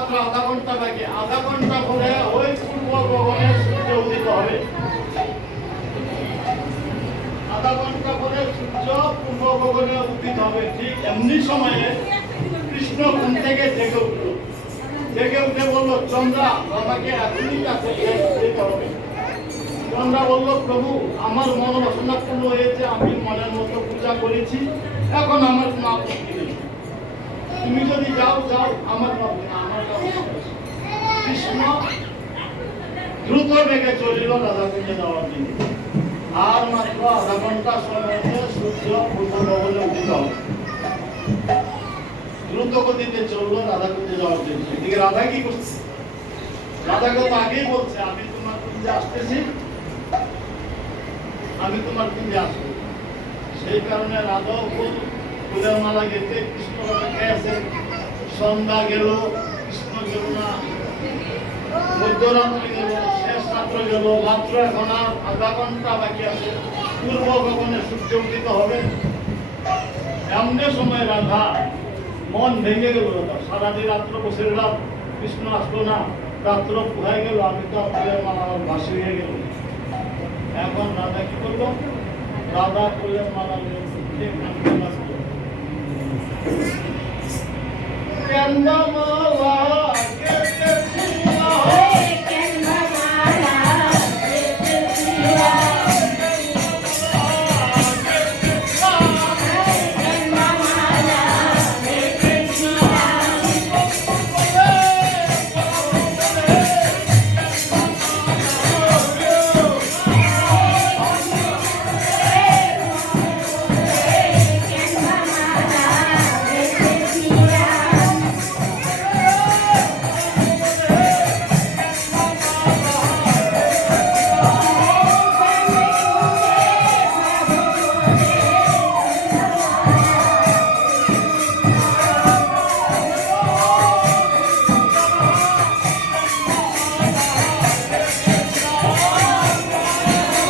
মাত্র আধা ঘন্টা বাকি, আধা ঘন্টা পরে ওই পূর্ব গগনে সূর্য উদিত হবে। আধা ঘন্টা পরে সূর্য পূর্ব গগনে উদিত হবে। ঠিক এমনি সময়ে কৃষ্ণ ঘুম থেকে জেগে উঠল। জেগে উঠে বলল, চন্দ্রা আমাকে এখনই কাছে যেতে হবে। চন্দ্রা বলল, প্রভু আমার মনোবাসনা পূর্ণ হয়েছে, আমি মনের মতো পূজা করেছি, এখন আমার কোনো আপত্তি নেই, তুমি যদি যাও যাও, আমার কৃষ্ণ দ্রুত বেগে চলিল রাধাকুঞ্জে যাওয়ার জন্য। আর মাত্র আধা ঘন্টা সময়ে সূর্য পূর্ব গগনে উদিত হবে। দ্রুত গতিতে চললো রাধাকুঞ্জে যাওয়ার জন্য। এদিকে রাধা কি করছে? রাধাকে তো আগেই বলছে, আমি তোমার কুঞ্জে আসতেছি, আমি তোমার কুঞ্জে আসবো। সেই কারণে রাধাও ফুলের মালা গেছে, কৃষ্ণ অপেক্ষায় আছে। সন্ধ্যা গেল, কৃষ্ণ গেল না, মধ্যরাত্রি গেল, শেষ রাত্র গেল, মাত্র এখন আর আধা ঘন্টা বাকি আছে, পূর্ব গগনে সূর্য উদিত হবে। এমন সময় রাধা মন ভেঙে গেল। সারাদিন রাত্র বসে রইলাম, কৃষ্ণ আসলো না, রাত্র পুহাই গেল, আমি তো ফুলের মালা ভাসি হয়ে গেল। এখন রাধা কি করলো? রাধা ফুলের মালা কান্দতে লাগলো।